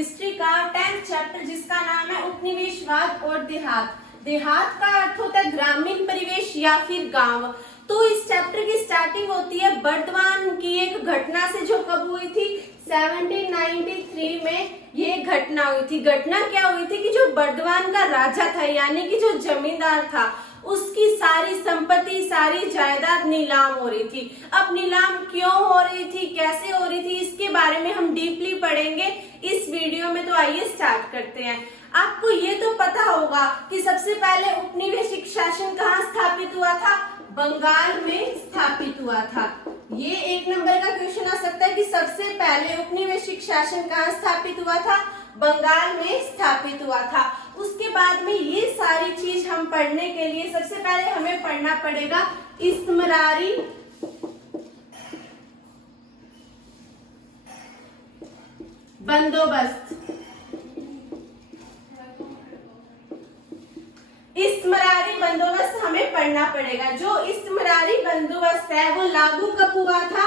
History का 10th chapter जिसका नाम है उपनिवेशवाद और देहात। देहात का अर्थ होता है ग्रामीण परिवेश या फिर गांव। तो इस चैप्टर की स्टार्टिंग होती है बर्दवान की एक घटना से, जो कब हुई थी 1793 में ये घटना हुई थी। घटना क्या हुई थी कि जो बर्दवान का राजा था यानी कि जो जमींदार था, उसकी सारी संपत्ति सारी जायदाद नीलाम हो रही थी। अब नीलाम क्यों हो रही थी, कैसे हो रही थी, इसके बारे में हम डीपली पढ़ेंगे इस वीडियो में। तो आइए स्टार्ट करते हैं। आपको ये तो पता होगा कि सबसे पहले उपनिवेशिक शासन कहाँ स्थापित हुआ था? बंगाल में स्थापित हुआ था। ये एक नंबर का क्वेश्चन आ सकता है कि सबसे पहले उपनिवेशिक शासन कहाँ स्थापित हुआ था? बंगाल में स्थापित हुआ था। उसके बाद में ये सारी चीज हम पढ़ने के लिए सबसे पहले हमें पढ़ना पड़ेगा इस्तिमरारी बंदोबस्त। इस्तिमरारी बंदोबस्त हमें पढ़ना पड़ेगा। जो इस्तिमरारी बंदोबस्त है वो लागू कब हुआ था?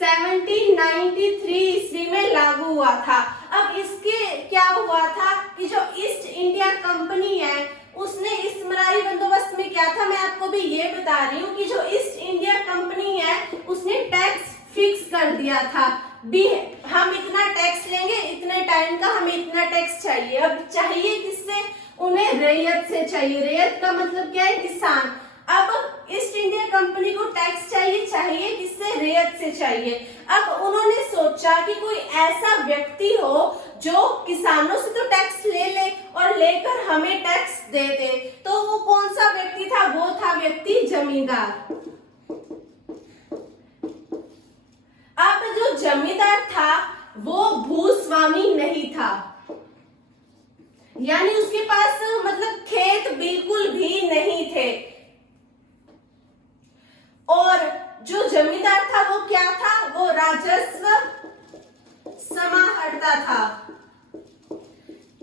1793 ईस्वी में लागू हुआ था। अब इसके क्या हुआ था कि जो ईस्ट इंडिया कंपनी है उसने इस्तिमरारी बंदोबस्त में क्या था, मैं आपको भी ये बता रही हूँ कि जो ईस्ट इंडिया कंपनी है उसने टैक्स फिक्स कर दिया था। भी हम इतना टैक्स लेंगे, इतने टाइम का हमें इतना टैक्स चाहिए। अब चाहिए किससे? उन्हें रैयत से चाहिए। रैयत का मतलब क्या है? किसान। अब ईस्ट इंडिया कंपनी को टैक्स चाहिए किससे? रैयत से चाहिए। अब उन्होंने सोचा कि कोई ऐसा व्यक्ति हो जो किसानों से तो टैक्स ले ले और लेकर हमें टैक्स दे दे। तो वो कौन सा व्यक्ति था? वो था व्यक्ति जमींदार। अब जो जमींदार था वो भूस्वामी नहीं था, यानी उसके पास मतलब खेत बिल्कुल भी नहीं थे। और जो जमींदार था वो क्या था? वो राजस्व समाहर्ता था।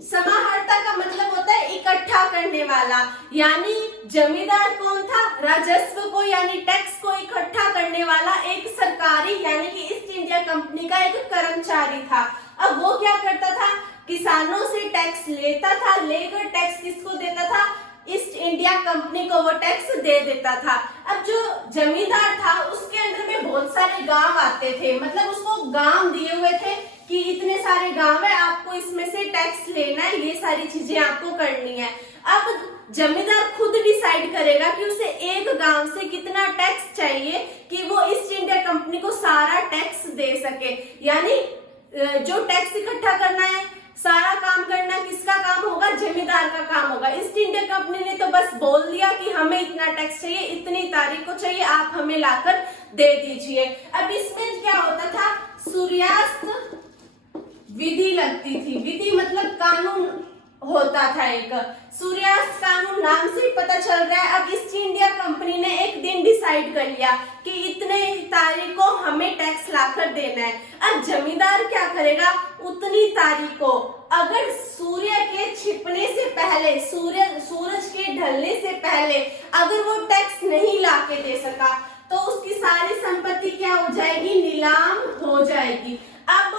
समाहर्ता का मतलब होता है इकट्ठा करने वाला। यानी जमींदार कौन था? राजस्व को यानी टैक्स को इकट्ठा करने वाला एक सरकारी यानी कि ईस्ट इंडिया कंपनी का एक कर्मचारी था। अब वो क्या करता था? किसानों से टैक्स लेता था, लेकर टैक्स किसको देता था? ईस्ट इंडिया कंपनी को वो टैक्स दे देता था। अब जो जमींदार था उसके अंदर में बहुत सारे गांव आते थे, मतलब उसको गांव दिए हुए थे कि इतने सारे गांव है, आपको इसमें से टैक्स लेना है, ये सारी चीजें आपको करनी है। अब जमींदार खुद डिसाइड करेगा कि उसे एक गांव से कितना टैक्स चाहिए कि वो ईस्ट इंडिया कंपनी को सारा टैक्स दे सके। यानी जो टैक्स इकट्ठा करना है, सारा काम करना किसका काम होगा? जमींदार का काम होगा। ईस्ट इंडिया कंपनी ने तो बस बोल दिया कि हमें इतना टैक्स चाहिए, इतनी तारीख को चाहिए, आप हमें लाकर दे दीजिए। अब इसमें क्या होता था? सूर्यास्त विधि लगती थी। विधि मतलब कानून होता था एक। सूर्यास्त कानून नाम से ही पता चल रहा है। अब ईस्ट इंडिया कंपनी ने एक दिन डिसाइड कर लिया कि इतने तारीख को हमें टैक्स लाकर देना है। अब जमींदार क्या करेगा? उतनी तारीख को अगर सूर्य के छिपने से पहले, सूरज के ढलने से पहले अगर वो टैक्स नहीं लाके दे सका तो उसकी सारी संपत्ति क्या हो जाएगी? नीलाम हो जाएगी। अब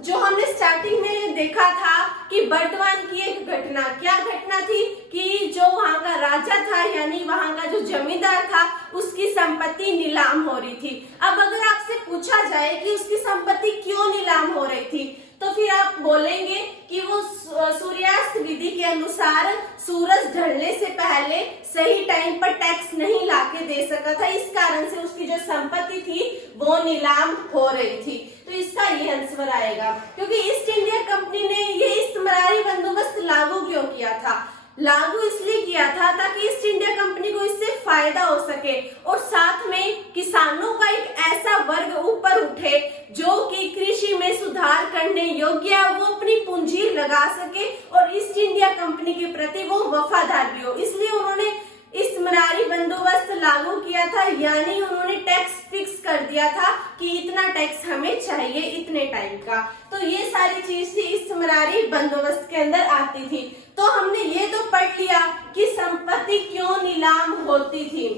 जो हमने स्टार्टिंग में देखा था कि बर्दवान की एक घटना, क्या घटना थी कि जो वहां का राजा था यानी वहां का जो जमींदार था उसकी संपत्ति नीलाम हो रही थी। अब अगर आपसे पूछा जाए कि उसकी संपत्ति क्यों नीलाम हो रही थी तो फिर आप बोलेंगे कि वो सूर्यास्त विधि के अनुसार सूरज ढलने से पहले सही टाइम पर टैक्स नहीं लाके दे सका था, इस कारण से उसकी जो संपत्ति थी वो नीलाम हो रही थी। तो इसका ये आंसर आएगा। क्योंकि ईस्ट इंडिया कंपनी ने ये इस्तिमरारी बंदोबस्त लागू क्यों किया था? लागू इसलिए किया था ताकि ईस्ट इंडिया कंपनी को इससे फायदा हो सके और साथ में किसानों का एक ऐसा वर्ग ऊपर उठे जो कि कृषि में सुधार करने योग्य है, वो अपनी पूंजी लगा सके और ईस्ट इंडिया कंपनी के प्रति वो वफादार भी हो। इसलिए उन्होंने इस्तिमरारी बंदोबस्त लागू किया था, यानी उन्होंने टैक्स फिक्स कर दिया था कि इतना टैक्स हमें चाहिए इतने टाइम का। तो ये सारी चीज थी इस्तिमरारी बंदोबस्त के अंदर आती थी। तो हमने ये तो पढ़ लिया कि संपत्ति क्यों नीलाम होती थी।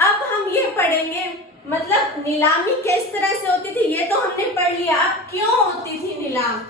अब हम ये पढ़ेंगे मतलब नीलामी किस तरह से होती थी ये तो हमने पढ़ लिया। अब क्यों होती थी नीलाम?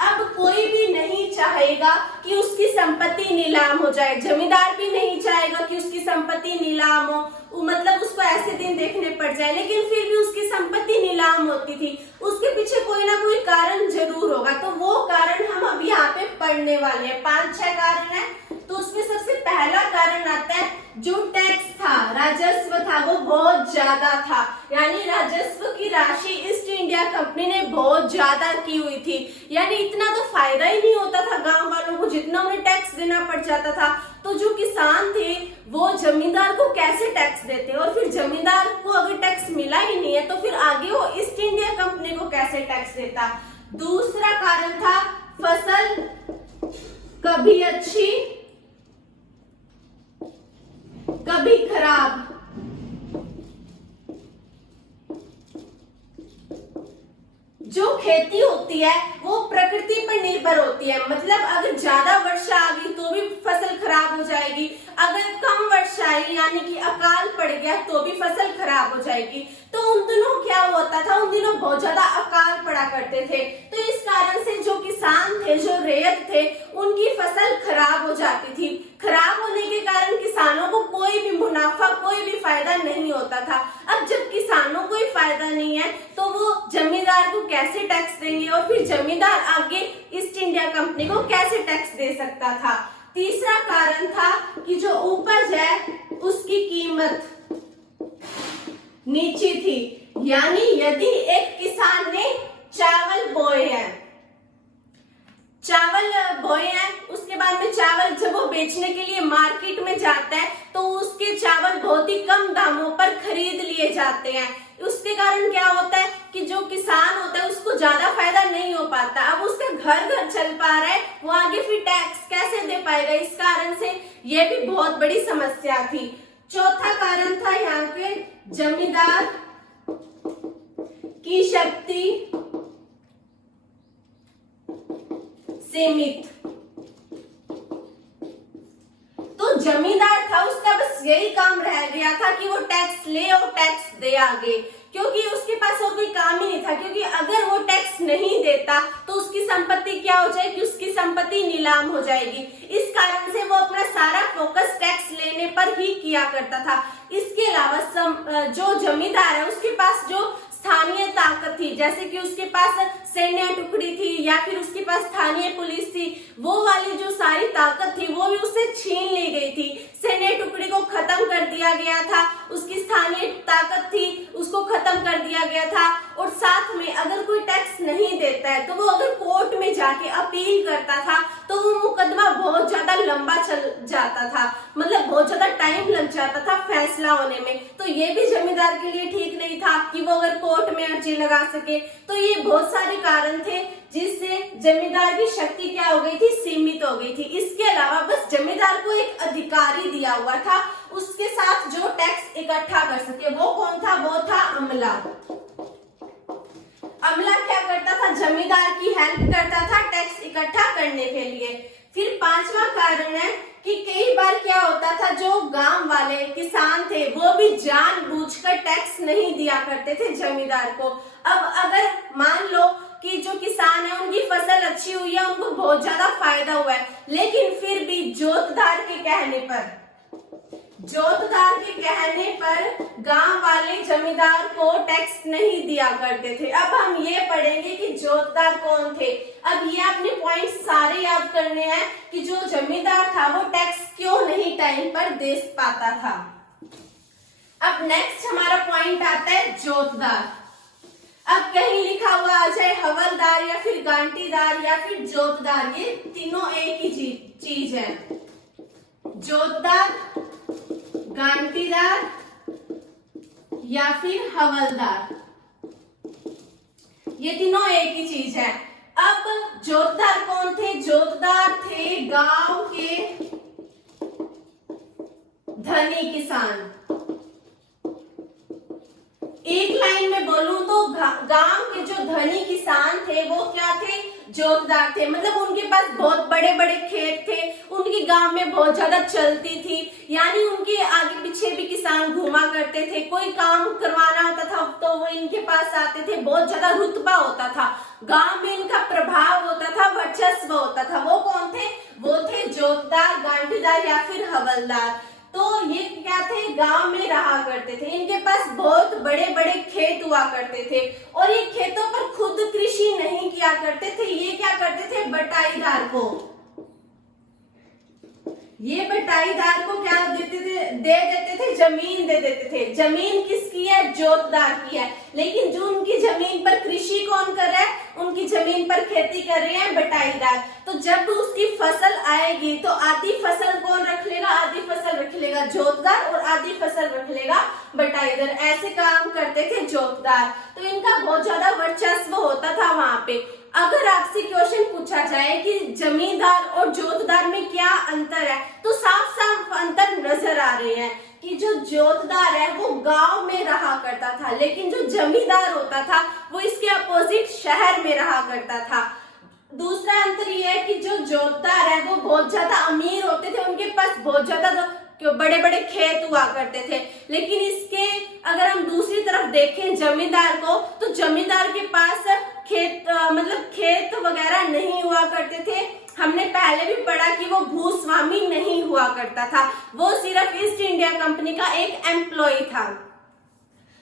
अब कोई भी नहीं चाहेगा कि उसकी संपत्ति नीलाम हो जाए, जमींदार भी नहीं चाहेगा कि उसकी संपत्ति नीलाम हो, मतलब उसको ऐसे दिन देखने पड़ जाए, लेकिन फिर भी उसकी संपत्ति नीलाम होती थी। उसके पीछे कोई ना कोई कारण जरूर होगा, तो वो कारण हम अब यहाँ पे पढ़ने वाले हैं। 5-6 कारण है। तो उसमें सबसे पहला कारण आता है जो टैक्स था, राजस्व था, वो बहुत ज्यादा था, यानी राजस्व की राशि ईस्ट इंडिया कंपनी ने बहुत ज्यादा की हुई थी। यानी इतना तो फायदा ही नहीं होता था गांव वालों को जितना उन्हें टैक्स देना पड़ जाता था। तो जो किसान थे वो जमींदार को कैसे टैक्स देते, और फिर जमींदार को अगर टैक्स मिला ही नहीं है तो फिर आगे वो ईस्ट इंडिया कंपनी को कैसे टैक्स देता। दूसरा कारण था फसल कभी अच्छी कभी खराब। जो खेती होती है वो प्रकृति पर निर्भर होती है, मतलब अगर ज्यादा वर्षा आ गई तो भी फसल खराब हो जाएगी, अगर कम वर्षा आई यानी कि अकाल पड़ गया तो भी फसल खराब हो जाएगी। तो उन दिनों क्या होता था, उन दिनों बहुत ज्यादा अकाल पड़ा करते थे, तो इस कारण से जो किसान थे, जो रैयत थे, उनकी फसल खराब हो जाती थी। खराब होने के कारण किसानों को कोई भी मुनाफा, कोई भी फायदा नहीं होता था। अब जब किसानों को ही फायदा नहीं है तो वो जमींदार को कैसे टैक्स देंगे, और फिर जमींदार आगे ईस्ट इंडिया कंपनी को कैसे टैक्स दे सकता था। तीसरा कारण था कि जो उपज है उसकी कीमत नीची थी, यानी यदि एक किसान ने चावल बोए हैं, उसके बाद में चावल जब वो बेचने के लिए मार्केट में जाता है तो उसके चावल बहुत ही कम दामों पर खरीद लिए जाते हैं। उसके कारण क्या होता है कि जो किसान होता है उसको ज्यादा फायदा नहीं हो पाता। अब उसका घर चल पा रहा है, वो आगे फिर टैक्स कैसे दे पाएगा, इस कारण से ये भी बहुत बड़ी समस्या थी। चौथा कारण था यहाँ पे जमींदार की शक्ति सीमित। तो जमींदार था, उसका बस यही काम रह गया था कि वो टैक्स ले और टैक्स दे आगे, क्योंकि उसके पास और कोई काम ही नहीं था। क्योंकि अगर वो टैक्स नहीं देता तो उसकी संपत्ति क्या हो जाएगी, उसकी संपत्ति नीलाम हो जाएगी। इस कारण से वो अपना सारा फोकस टैक्स लेने पर ही किया करता था। इसके अलावा जो जमींदार है उसके पास जो स्थानीय ताकत थी, जैसे कि उसके पास सैन्य टुकड़ी थी या फिर उसके पास स्थानीय पुलिस थी, वो वाली जो सारी ताकत थी वो भी उससे छीन ली गई थी। सैन्य टुकड़ी को खत्म कर दिया गया था, उसकी स्थानीय ताकत थी उसको खत्म कर दिया गया था। और साथ में अगर कोई टैक्स नहीं देता है तो वो अगर कोर्ट में जाके अपील करता था तो वो मुकदमा बहुत ज्यादा लंबा चल जाता था, मतलब बहुत ज्यादा टाइम लग जाता था फैसला होने में। तो ये भी जमींदार के लिए ठीक नहीं था कि वो अगर कोर्ट में अर्जी लगा सके। तो ये बहुत सारे कारण थे जिससे जमींदार की शक्ति क्या हो गई थी, सीमित हो गई थी। इसके अलावा बस जमींदार को एक अधिकारी दिया हुआ था उसके साथ जो टैक्स इकट्ठा कर सके, वो कौन था, वो था अमला। अमला क्या करता था, जमींदार की हेल्प करता था टैक्स इकट्ठा करने के लिए। फिर पांचवा कारण है कि कई बार क्या होता था, जो गांव वाले किसान थे वो भी जानबूझकर टैक्स नहीं दिया करते थे जमींदार को। अब अगर मान लो कि जो किसान है उनकी फसल अच्छी हुई है, उनको बहुत ज्यादा फायदा हुआ है, लेकिन फिर भी जोतदार के कहने पर गांव वाले जमींदार को टैक्स नहीं दिया करते थे। अब हम ये पढ़ेंगे कि जोतदार कौन थे। अब ये अपने पॉइंट सारे याद करने हैं कि जो जमींदार था वो टैक्स क्यों नहीं टाइम पर दे पाता था। अब नेक्स्ट हमारा पॉइंट आता है जोतदार। अब कहीं लिखा हुआ आ जाए हवलदार या फिर गांटीदार या फिर जोतदार, ये तीनों एक ही चीज है। जोतदार, गांटीदार या फिर हवलदार, ये तीनों एक ही चीज है। अब जोतदार कौन थे, जोतदार थे गांव के धनी किसान। एक लाइन में बोलूं तो गांव के जो धनी किसान थे वो क्या थे, जोतदार थे, मतलब उनके पास बहुत बड़े बड़े खेत थे, उनकी गांव में बहुत ज्यादा चलती थी, यानी उनके आगे पीछे भी किसान घूमा करते थे, कोई काम करवाना होता था तो वो इनके पास आते थे, बहुत ज्यादा रुतबा होता था, गांव में इनका प्रभाव होता था, वर्चस्व होता था। वो कौन थे? वो थे जोतदार, गांठीदार या फिर हवलदार। तो ये क्या थे? गांव में रहा करते थे, इनके पास बहुत बड़े बड़े खेत हुआ करते थे और ये खेतों पर खुद कृषि नहीं किया करते थे, ये क्या करते थे? बटाईदार को, ये बटाईदार को क्या देते थे? दे देते थे, जमीन दे देते थे। जमीन किसकी है? जोतदार की है। लेकिन जो उनकी जमीन पर कृषि कौन कर रहा है? उनकी जमीन पर खेती कर रहे हैं बटाईदार। तो जब उसकी फसल आएगी तो आधी फसल कौन रख लेगा? आधी फसल रख लेगा जोतदार और आधी फसल रख लेगा बटाईदार। ऐसे काम करते थे जोतदार। तो इनका बहुत ज्यादा वर्चस्व होता था वहां पे। अगर आपसे क्वेश्चन पूछा जाए कि जमींदार और जोतदार में क्या अंतर है, तो साफ साफ अंतर नजर आ रहे हैं कि जो जोतदार है वो गांव में रहा करता था, लेकिन जो जमींदार होता था वो इसके अपोजिट शहर में रहा करता था। दूसरा अंतर ये है कि जो जोतदार है वो बहुत ज्यादा अमीर होते थे, उनके पास बहुत ज्यादा बड़े बड़े खेत हुआ करते थे। लेकिन इसके अगर हम दूसरी तरफ देखें जमींदार को, तो जमींदार के पास खेत मतलब खेत वगैरह नहीं हुआ करते थे। हमने पहले भी पढ़ा कि वो भूस्वामी नहीं हुआ करता था, वो सिर्फ ईस्ट इंडिया कंपनी का एक एम्प्लॉय था।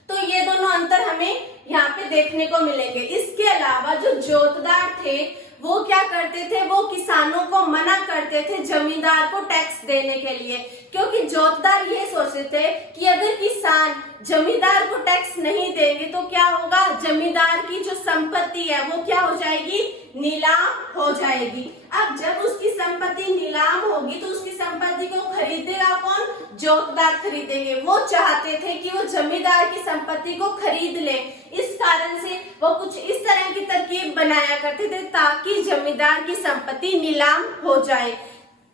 तो ये दोनों अंतर हमें यहाँ पे देखने को मिलेंगे। इसके अलावा जो जोतदार थे वो क्या करते थे? वो किसानों को मना करते थे जमींदार को टैक्स देने के लिए, क्योंकि जोतदार ये सोचते थे कि अगर किसान जमींदार को टैक्स नहीं देंगे तो क्या होगा? जमींदार की जो संपत्ति है वो क्या हो जाएगी? नीलाम हो जाएगी। अब जब उसकी संपत्ति नीलाम होगी तो उसकी संपत्ति को खरीदेगा कौन? जोतदार खरीदेंगे। वो चाहते थे कि वो जमींदार की संपत्ति को खरीद ले, इस कारण से वो कुछ इस तरह की तरकीब बनाया करते थे ताकि जमींदार की संपत्ति नीलाम हो जाए।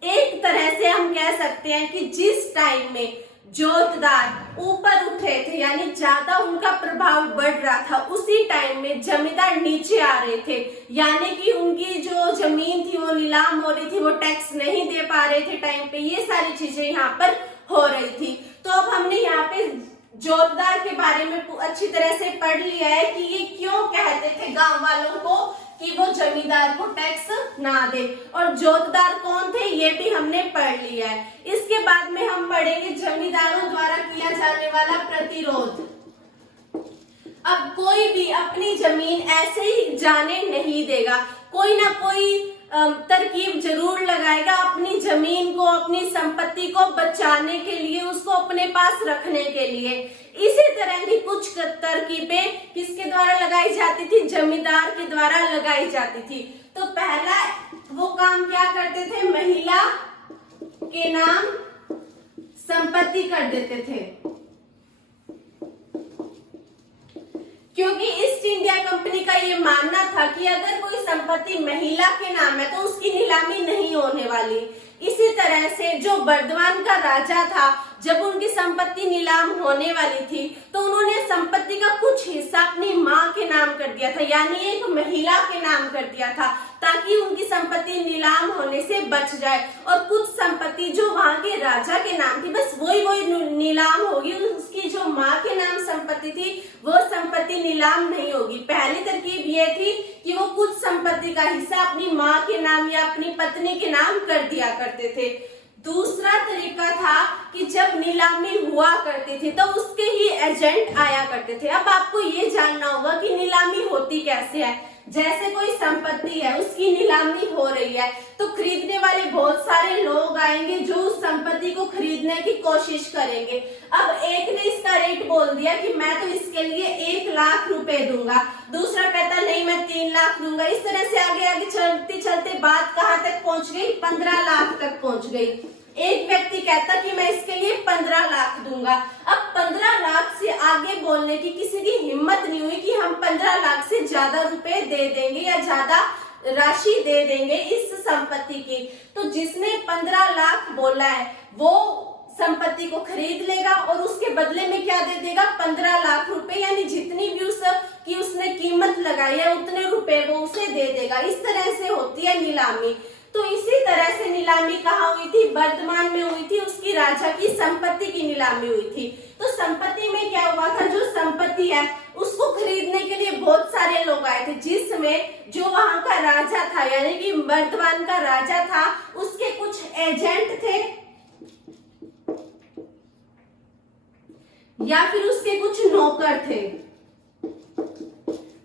एक तरह से हम कह सकते हैं कि जिस टाइम में जोतदार ऊपर उठे थे, यानी ज्यादा उनका प्रभाव बढ़ रहा था, उसी टाइम में जमींदार नीचे आ रहे थे, यानी कि उनकी जो जमीन थी वो नीलाम हो रही थी, वो टैक्स नहीं दे पा रहे थे टाइम पे, ये सारी चीजें यहाँ पर हो रही थी। तो अब हमने यहाँ पे जोतदार के बारे में अच्छी तरह से पढ़ लिया है कि ये क्यों कहते थे गांव वालों को कि वो जमींदार को टैक्स ना दे, और जोतदार कौन थे ये भी हमने पढ़ लिया है। इसके बाद में हम पढ़ेंगे जमींदारों द्वारा किया जाने वाला प्रतिरोध। अब कोई भी अपनी जमीन ऐसे ही जाने नहीं देगा, कोई ना कोई तरकीब जरूर लगाएगा अपनी जमीन को, अपनी संपत्ति को बचाने के लिए, उसको अपने पास रखने के लिए। इसी तरह की कुछ तरकीबें किसके द्वारा लगाई जाती थी? जमींदार के द्वारा लगाई जाती थी। तो पहला वो काम क्या करते थे? महिला के नाम संपत्ति कर देते थे, क्योंकि ईस्ट इंडिया कंपनी का ये मानना था कि अगर कोई संपत्ति महिला के नाम है तो उसकी नीलामी नहीं होने वाली। इसी तरह से जो बर्दवान का राजा था, जब उनकी संपत्ति नीलाम होने वाली थी तो उन्होंने संपत्ति का कुछ हिस्सा अपनी माँ के नाम कर दिया था, यानी एक महिला के नाम कर दिया था, ताकि उनकी संपत्ति नीलाम होने से बच जाए। और कुछ संपत्ति जो वहां के राजा के नाम थी, बस वही नीलाम होगी, उसकी जो माँ के नाम संपत्ति थी वो संपत्ति नीलाम नहीं होगी। पहली तरकीब ये थी कि वो कुछ संपत्ति का हिस्सा अपनी माँ के नाम या अपनी पत्नी के नाम कर दिया करते थे। दूसरा तरीका था कि जब नीलामी हुआ करती थी तो उसके ही एजेंट आया करते थे। अब आपको ये जानना होगा कि नीलामी होती कैसे है। जैसे कोई संपत्ति है, उसकी नीलामी हो रही है, तो खरीदने वाले बहुत सारे लोग आएंगे जो उस संपत्ति को खरीदने की कोशिश करेंगे। अब एक ने इसका रेट बोल दिया कि मैं तो इसके लिए 1 लाख रुपए दूंगा, दूसरा कहता नहीं मैं 3 लाख दूंगा। इस तरह से आगे आगे चलते चलते बात कहाँ तक पहुंच गई? 15 लाख तक पहुंच गई। एक व्यक्ति कहता कि मैं इसके लिए 15 लाख दूंगा। अब 15 लाख से आगे बोलने की किसी की हिम्मत नहीं हुई कि हम 15 लाख से ज्यादा रुपए दे देंगे या ज्यादा राशि दे देंगे इस संपत्ति की। तो जिसने 15 लाख बोला है वो संपत्ति को खरीद लेगा और उसके बदले में क्या दे देगा, 15 लाख रुपए, यानी जितनी भी उसने कीमत लगाई है उतने रुपए वो उसे दे देगा। इस तरह से होती है नीलामी। तो इसी तरह से नीलामी कहाँ हुई थी, वर्धमान में हुई थी, उसकी राजा की संपत्ति की नीलामी हुई थी। तो संपत्ति में क्या हुआ था, जो संपत्ति है उसको खरीदने के लिए बहुत सारे लोग आए थे, जिसमें जो वहां का राजा था यानी कि वर्धमान का राजा था, उसके कुछ एजेंट थे या फिर उसके कुछ नौकर थे।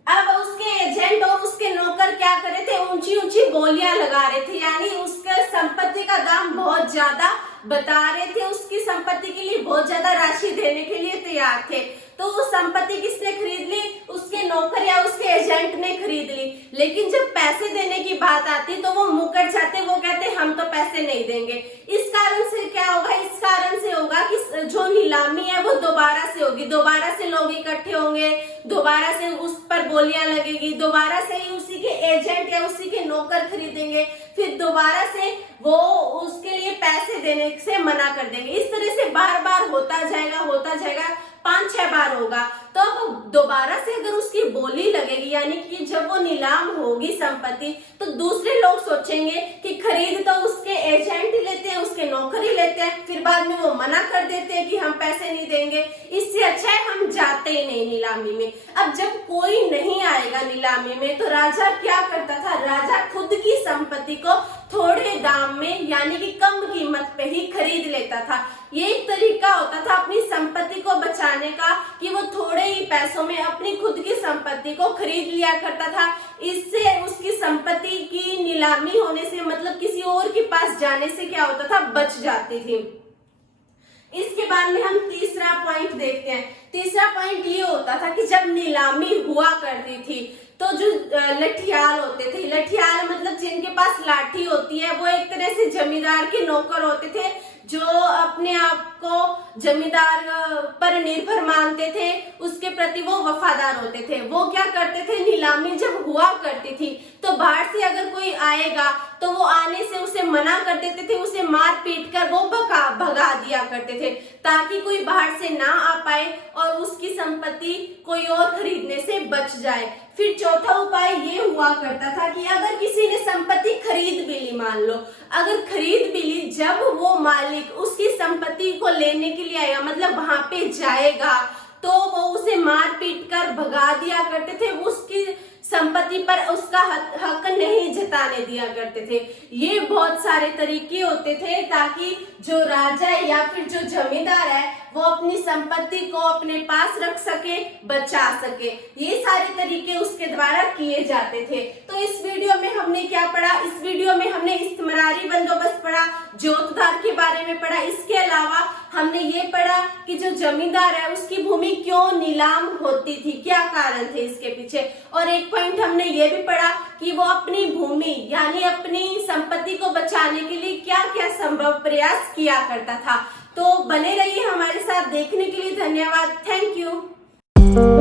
अब उसके एजेंट और उसके नौकर क्या कर रहे थे, ऊंची ऊंची बोलियां लगा रहे थे, यानी उसके संपत्ति का दाम बहुत ज्यादा बता रहे थे, उसकी संपत्ति के लिए बहुत ज्यादा राशि देने के लिए तैयार थे। तो वो संपत्ति किसने खरीद ली, उसके नौकर या उसके एजेंट ने खरीद ली। लेकिन जब पैसे देने की बात आती तो वो मुकर जाते, वो कहते हम तो पैसे नहीं देंगे। इस कारण से क्या होगा, इस कारण से होगा कि जो नीलामी है वो दोबारा से होगी, दोबारा से लोग इकट्ठे होंगे, दोबारा से उस पर बोलियां लगेगी, दोबारा से ही उसी के एजेंट या उसी के नौकर खरीदेंगे, फिर दोबारा से वो उसके लिए पैसे देने से मना कर देंगे। इस तरह से बार बार होता जाएगा, 5-6 बार होगा। तो अब दोबारा से अगर उसकी बोली लगेगी, यानी कि जब वो नीलाम होगी संपत्ति, तो दूसरे लोग सोचेंगे कि खरीद तो उसके एजेंट ही लेते हैं, उसके नौकर ही लेते हैं, फिर बाद में वो मना कर देते हैं कि हम पैसे नहीं देंगे, इससे अच्छा है हम जाते ही नहीं नीलामी में। अब जब कोई नहीं आएगा नीलामी में तो राजा क्या करता था, राजा खुद की संपत्ति को थोड़े दाम में यानी कि कम कीमत पे ही खरीद लेता था। ये एक तरीका होता था अपनी संपत्ति को बचाने का कि वो थोड़े ही पैसों में अपनी खुद की संपत्ति को खरीद लिया करता था। इससे उसकी संपत्ति की नीलामी होने से, मतलब किसी और के पास जाने से क्या होता था, बच जाती थी। इसके बाद में हम तीसरा पॉइंट देखते हैं। तीसरा पॉइंट ये होता था कि जब नीलामी हुआ करती थी तो जो लठियाल होते थे, लठियाल मतलब जिनके पास लाठी होती है, वो एक तरह से जमींदार के नौकर होते थे, जो अपने आप को जमींदार पर निर्भर मानते थे, उसके प्रति वो वफादार होते थे। वो क्या करते थे, नीलामी जब हुआ करती थी तो बाहर से अगर कोई आएगा तो वो आने से उसे मना कर देते थे, उसे मार पीट कर वो भगा दिया करते थे, ताकि कोई बाहर से ना आ पाए और उसकी संपत्ति कोई और खरीदने से बच जाए। फिर चौथा उपाय ये हुआ करता था कि अगर किसी ने संपत्ति खरीद भी ली, मान लो अगर खरीद भी ली, जब वो मालिक उसकी संपत्ति को लेने के लिए आएगा, मतलब वहां पे जाएगा, तो वो उसे मार पीट कर भगा दिया करते थे, उसकी संपत्ति पर उसका हक नहीं जताने दिया करते थे। ये बहुत सारे तरीके होते थे ताकि जो राजा या फिर जो जमींदार है वो अपनी संपत्ति को अपने पास रख सके, बचा सके। ये सारे तरीके उसके द्वारा किए जाते थे। तो इस वीडियो में हमने क्या पढ़ा, इस वीडियो में हमने इस्तेमारी बंदोबस्त पढ़ा, जोतदार के बारे में पढ़ा। इसके अलावा हमने ये पढ़ा कि जो जमींदार है उसकी भूमि क्यों नीलाम होती थी, क्या कारण थे इसके पीछे। और एक पॉइंट हमने ये भी पढ़ा कि वो अपनी भूमि यानी अपनी संपत्ति को बचाने के लिए क्या क्या संभव प्रयास किया करता था। तो बने रहिए हमारे साथ, देखने के लिए धन्यवाद। Thank you.